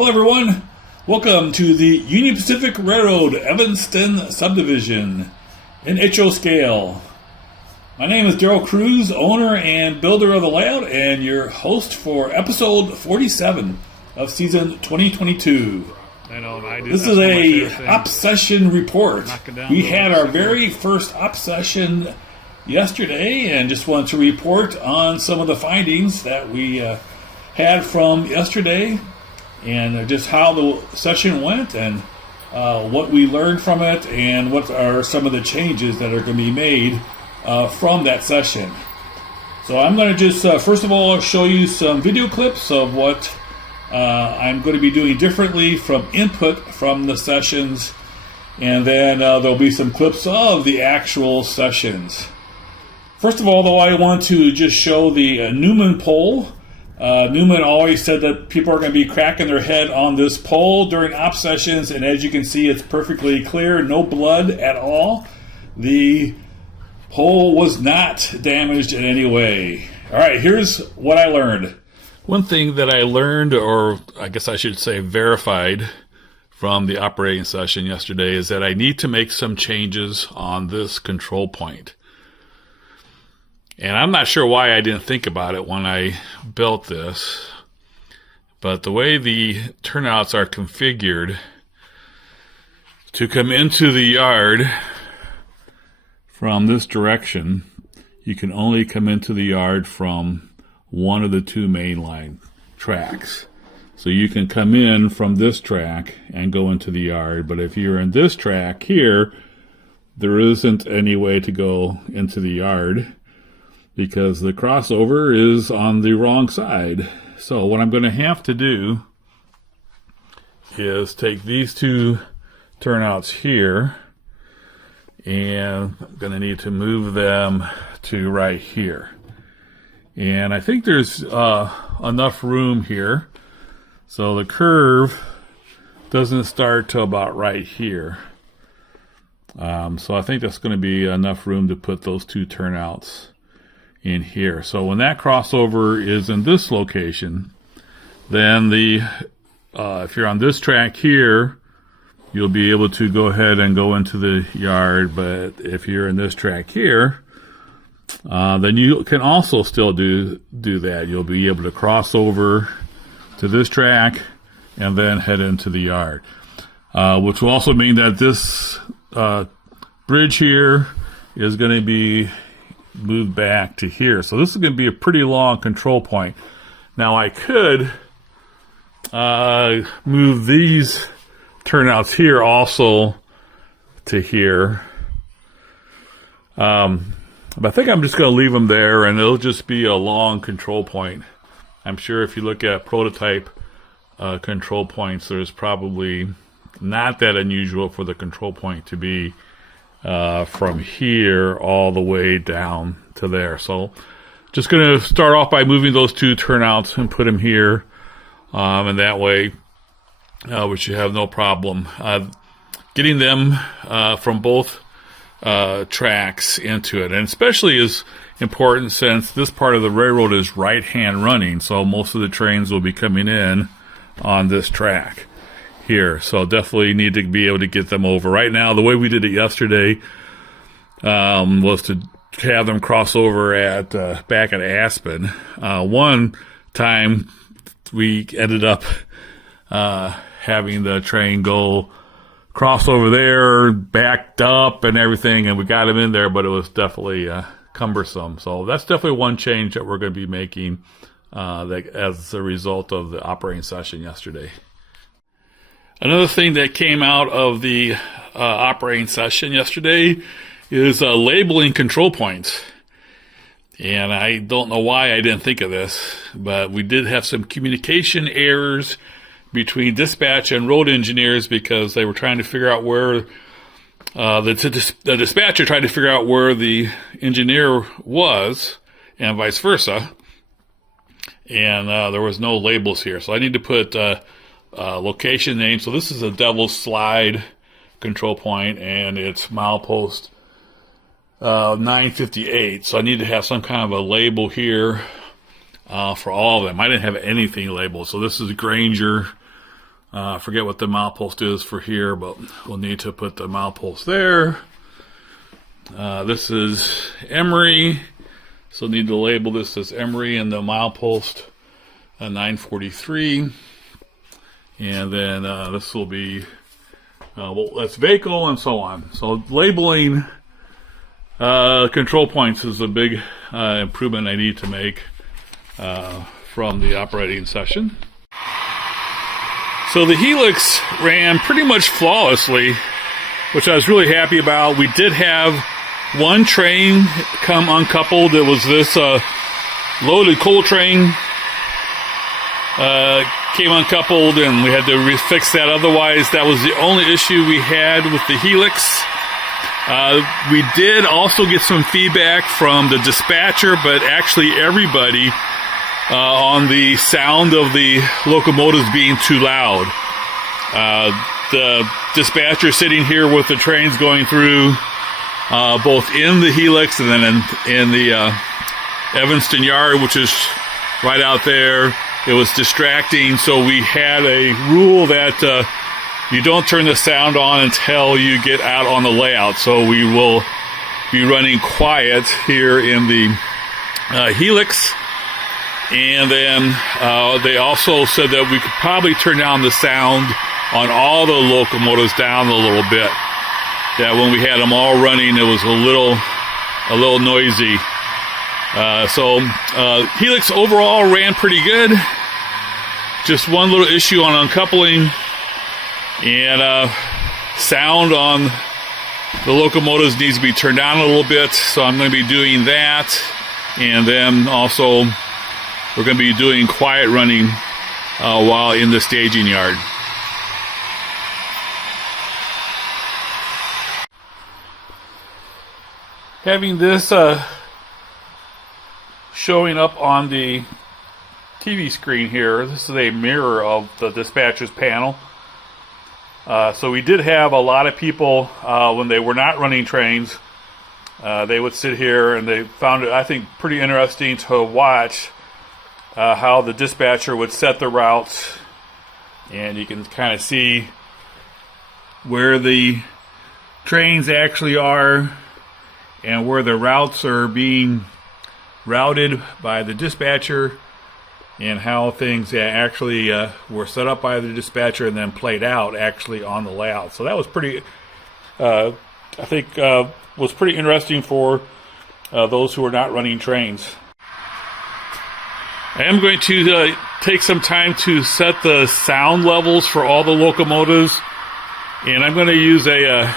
Hello everyone, welcome to the Union Pacific Railroad Evanston subdivision in HO Scale. My name is Darrell Cruz, owner and builder of the layout, and your host for episode 47 of season 2022. This is a op session report. We had our very first op session yesterday and just wanted to report on some of the findings that we had from yesterday and just how the session went and what we learned from it and what are some of the changes that are going to be made from that session. So I'm going to just first of all show you some video clips of what I'm going to be doing differently from input from the sessions, and then there'll be some clips of the actual sessions. First of all, though, I want to just show the Newman poll. Newman always said that people are going to be cracking their head on this pole during op sessions, and as you can see, it's perfectly clear, no blood at all. The pole was not damaged in any way. All right, here's what I learned. One thing that I learned, or I guess I should say verified, from the operating session yesterday is that I need to make some changes on this control point. And I'm not sure why I didn't think about it when I built this, but the way the turnouts are configured to come into the yard from this direction, you can only come into the yard from one of the two main line tracks. So you can come in from this track and go into the yard, but if you're in this track here, there isn't any way to go into the yard because the crossover is on the wrong side. So what I'm going to have to do is take these two turnouts here, and I'm going to need to move them to right here. And I think there's enough room here, so the curve doesn't start till about right here. So I think that's going to be enough room to put those two turnouts in here. So when that crossover is in this location, then if you're on this track here, you'll be able to go ahead and go into the yard. But if you're in this track here, then you can also still do that. You'll be able to cross over to this track and then head into the yard, which will also mean that this bridge here is going to be moved back to here. So this is going to be a pretty long control point. Now I could move these turnouts here also to here. But I think I'm just going to leave them there, and it'll just be a long control point. I'm sure if you look at prototype control points, there's probably not that unusual for the control point to be from here all the way down to there. So just going to start off by moving those two turnouts and put them here, and that way we should have no problem getting them from both tracks into it. And especially is important since this part of the railroad is right-hand running, so most of the trains will be coming in on this track here. So definitely need to be able to get them over. Right now, the way we did it yesterday was to have them cross over at back at Aspen. One time we ended up having the train go cross over there, backed up and everything, and we got them in there, but it was definitely cumbersome. So that's definitely one change that we're going to be making as a result of the operating session yesterday. Another thing that came out of the operating session yesterday is labeling control points. And I don't know why I didn't think of this, but we did have some communication errors between dispatch and road engineers because they were trying to figure out where the dispatcher tried to figure out where the engineer was and vice versa. And there was no labels here. So I need to put location name. So this is a Devil's Slide control point, and it's milepost 958. So I need to have some kind of a label here for all of them. I didn't have anything labeled. So this is Granger I forget what the milepost is for here, but we'll need to put the milepost there. This is Emery, so need to label this as Emery and the milepost 943. And then this will be, well, that's Vaco and so on. So labeling control points is a big improvement I need to make from the operating session. So the Helix ran pretty much flawlessly, which I was really happy about. We did have one train come uncoupled. It was this loaded coal train came uncoupled, and we had to fix that. Otherwise, that was the only issue we had with the Helix. We did also get some feedback from the dispatcher, but actually everybody on the sound of the locomotives being too loud. The dispatcher sitting here with the trains going through both in the Helix and then in the Evanston yard, which is right out there. It was distracting, so we had a rule that you don't turn the sound on until you get out on the layout. So we will be running quiet here in the Helix. And then they also said that we could probably turn down the sound on all the locomotives down a little bit. That when we had them all running, it was a little noisy. So Helix overall ran pretty good. Just one little issue on uncoupling, and sound on the locomotives needs to be turned down a little bit. So I'm going to be doing that, and then also we're going to be doing quiet running while in the staging yard. Having this showing up on the TV screen here, this is a mirror of the dispatcher's panel. So we did have a lot of people when they were not running trains. They would sit here, and they found it, I think, pretty interesting to watch how the dispatcher would set the routes, and you can kind of see where the trains actually are and where the routes are being routed by the dispatcher, and how things actually were set up by the dispatcher and then played out actually on the layout. So that was pretty, I think, was pretty interesting for those who are not running trains. I am going to take some time to set the sound levels for all the locomotives, and I'm going to use a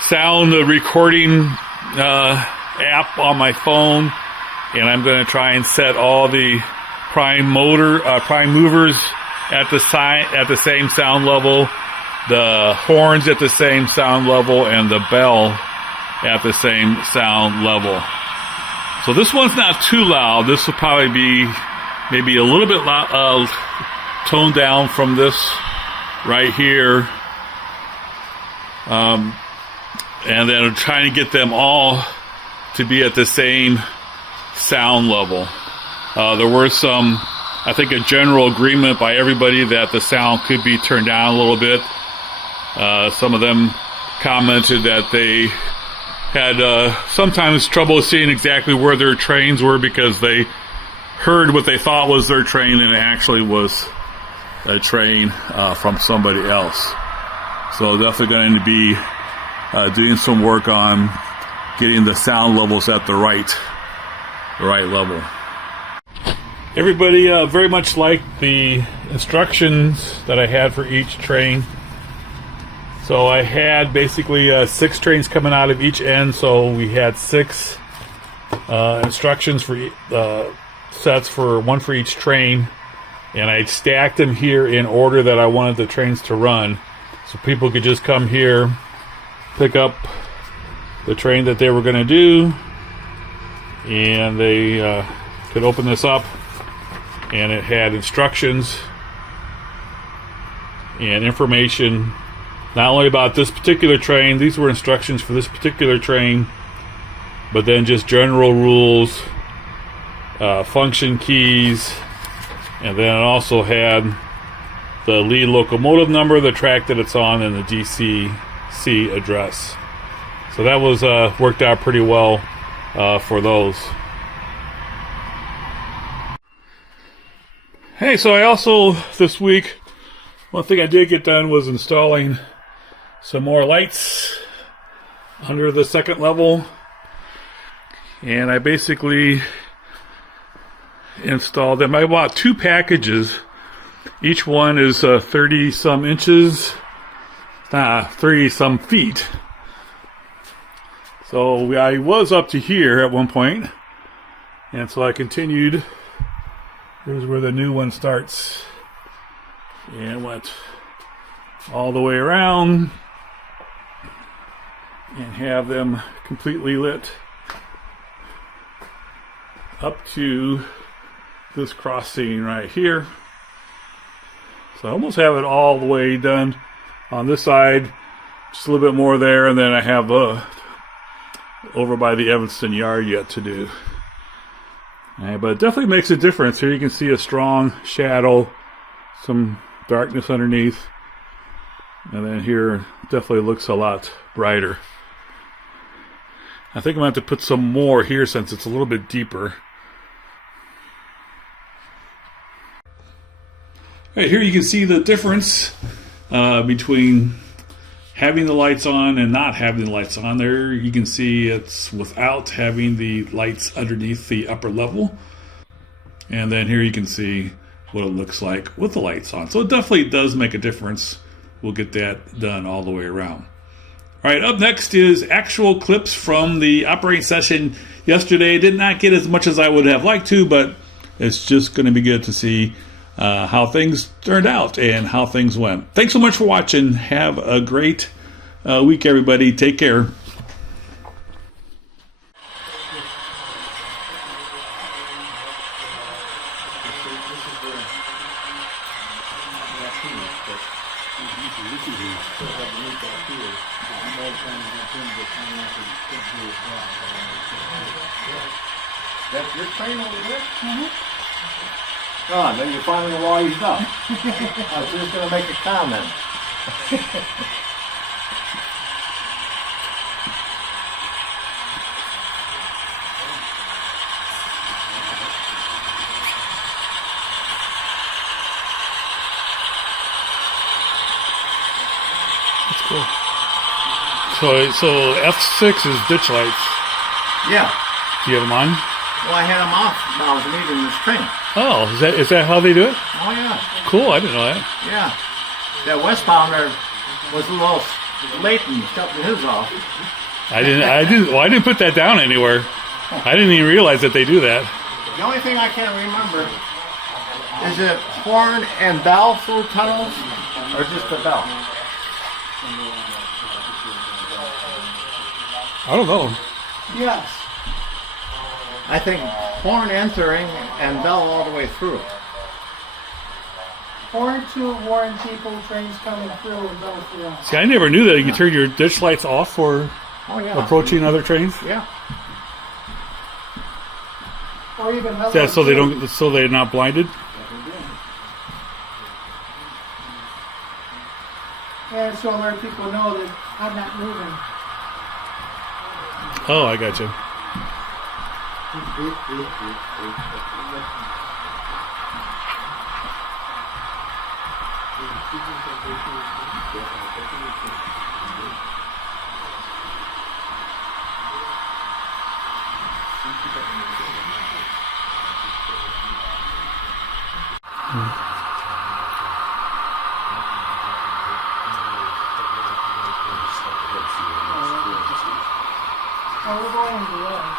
sound recording app on my phone, and I'm going to try and set all the prime movers at the same sound level, the horns at the same sound level, and the bell at the same sound level. So this one's not too loud. This will probably be maybe a little bit loud, toned down from this right here. And then I'm trying to get them all to be at the same sound level. There were some, I think, a general agreement by everybody that the sound could be turned down a little bit. Some of them commented that they had sometimes trouble seeing exactly where their trains were because they heard what they thought was their train and it actually was a train from somebody else. So definitely going to be doing some work on getting the sound levels at the right level. Everybody very much liked the instructions that I had for each train. So I had basically 6 trains coming out of each end, so we had 6 instructions for sets for one for each train, and I stacked them here in order that I wanted the trains to run, so people could just come here, pick up the train that they were going to do, and they could open this up, and it had instructions and information not only about this particular train. These were instructions for this particular train, but then just general rules, function keys, and then it also had the lead locomotive number, the track that it's on, and the GCC address. So that was worked out pretty well for those. Hey, so I also, this week, one thing I did get done was installing some more lights under the second level. And I basically installed them. I bought 2 packages. Each one is 30 some inches, 30 some feet. So I was up to here at one point, and so I continued. Here's where the new one starts, and went all the way around and have them completely lit up to this crossing right here. So I almost have it all the way done on this side, just a little bit more there, and then I have over by the Evanston yard yet to do. But it definitely makes a difference. Here you can see a strong shadow, some darkness underneath, and then here definitely looks a lot brighter. I think I'm going to have to put some more here since it's a little bit deeper. Right, here you can see the difference between having the lights on and not having the lights on. There you can see it's without having the lights underneath the upper level. And then here you can see what it looks like with the lights on. So it definitely does make a difference. We'll get that done all the way around. All right, up next is actual clips from the operating session yesterday. Did not get as much as I would have liked to, but it's just going to be good to see how things turned out and how things went. Thanks so much for watching. Have a great week, everybody. Take care. That's your train over there? Mm-hmm. Oh, then you're finally wised up. I was just going to make a comment. That's cool. So F6 is ditch lights. Yeah. Do you have them on? Well, I had them off while I was leaving this train. Oh, is that how they do it? Oh, yeah. Cool, I didn't know that. Yeah. That westbounder was a little late in shutting his off. I didn't put that down anywhere. I didn't even realize that they do that. The only thing I can't remember is it horn and bell through tunnels or just the bell? I don't know. Yes. I think horn entering and bell all the way through. Horn to warn people trains coming through and bell through. See, I never knew that you could turn your ditch lights off for approaching other trains. Yeah. Or even Yeah, so they're not blinded. And so alert people know that I'm not moving. Oh, I got you. Oh, we're going into those.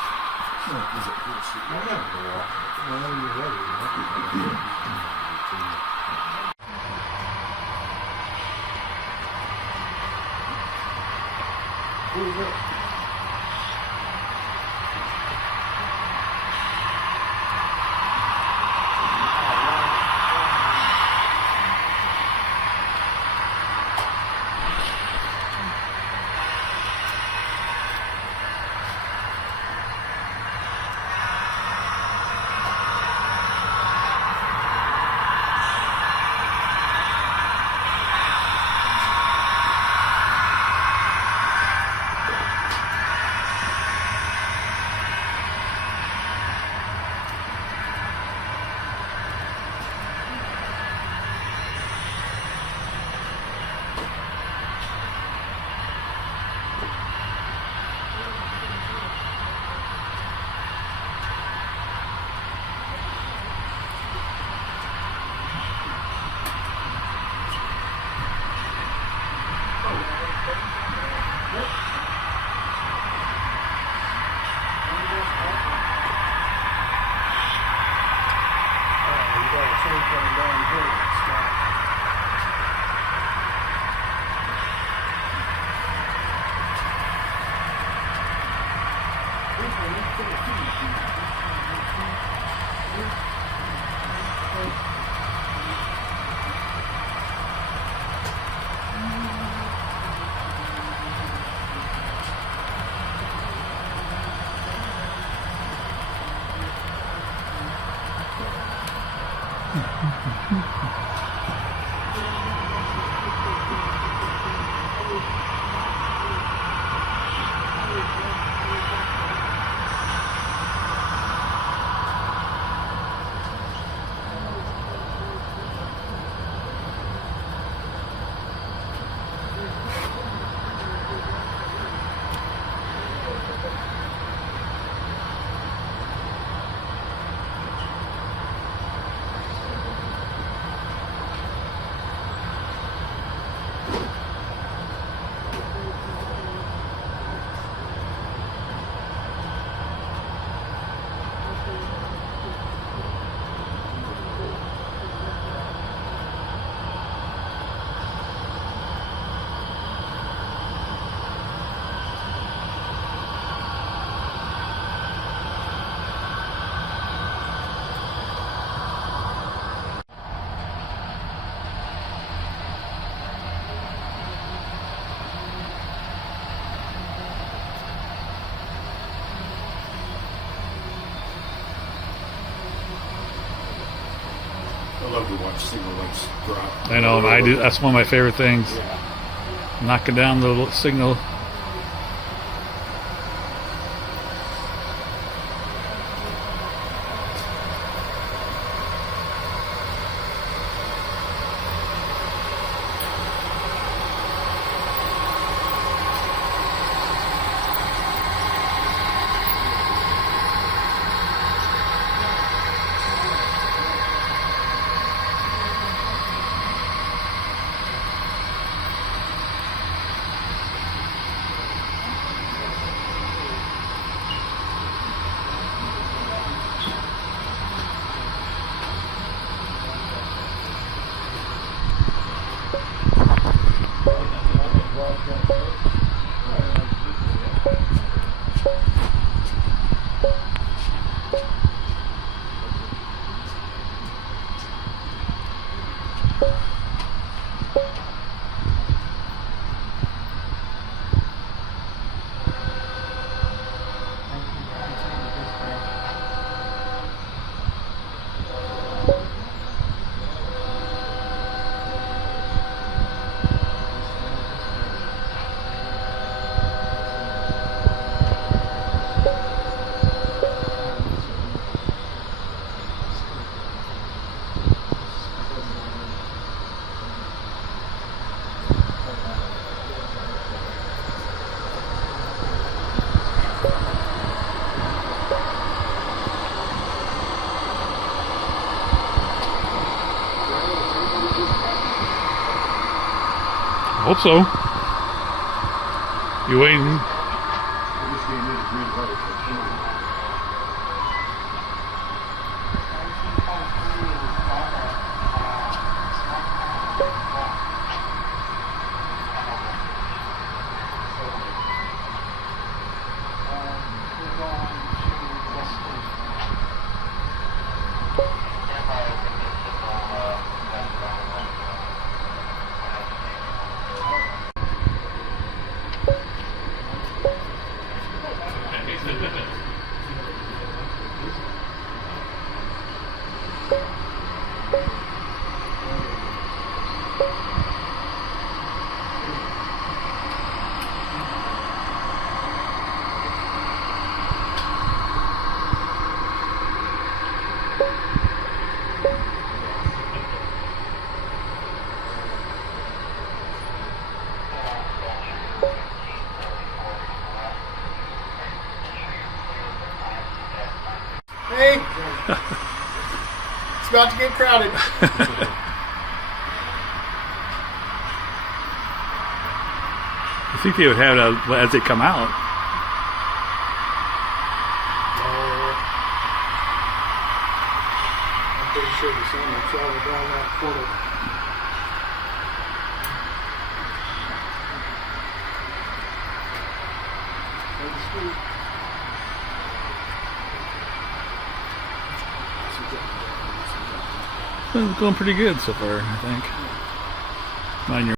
I love to watch signal lights drop. I know, I do. That's one of my favorite things. Yeah. Knocking down the signal. Hope so. You waiting? Hey, it's about to get crowded. I think they would have it as they come out. I'm pretty sure the sun will travel down that portal. It's going pretty good so far, I think. Mind your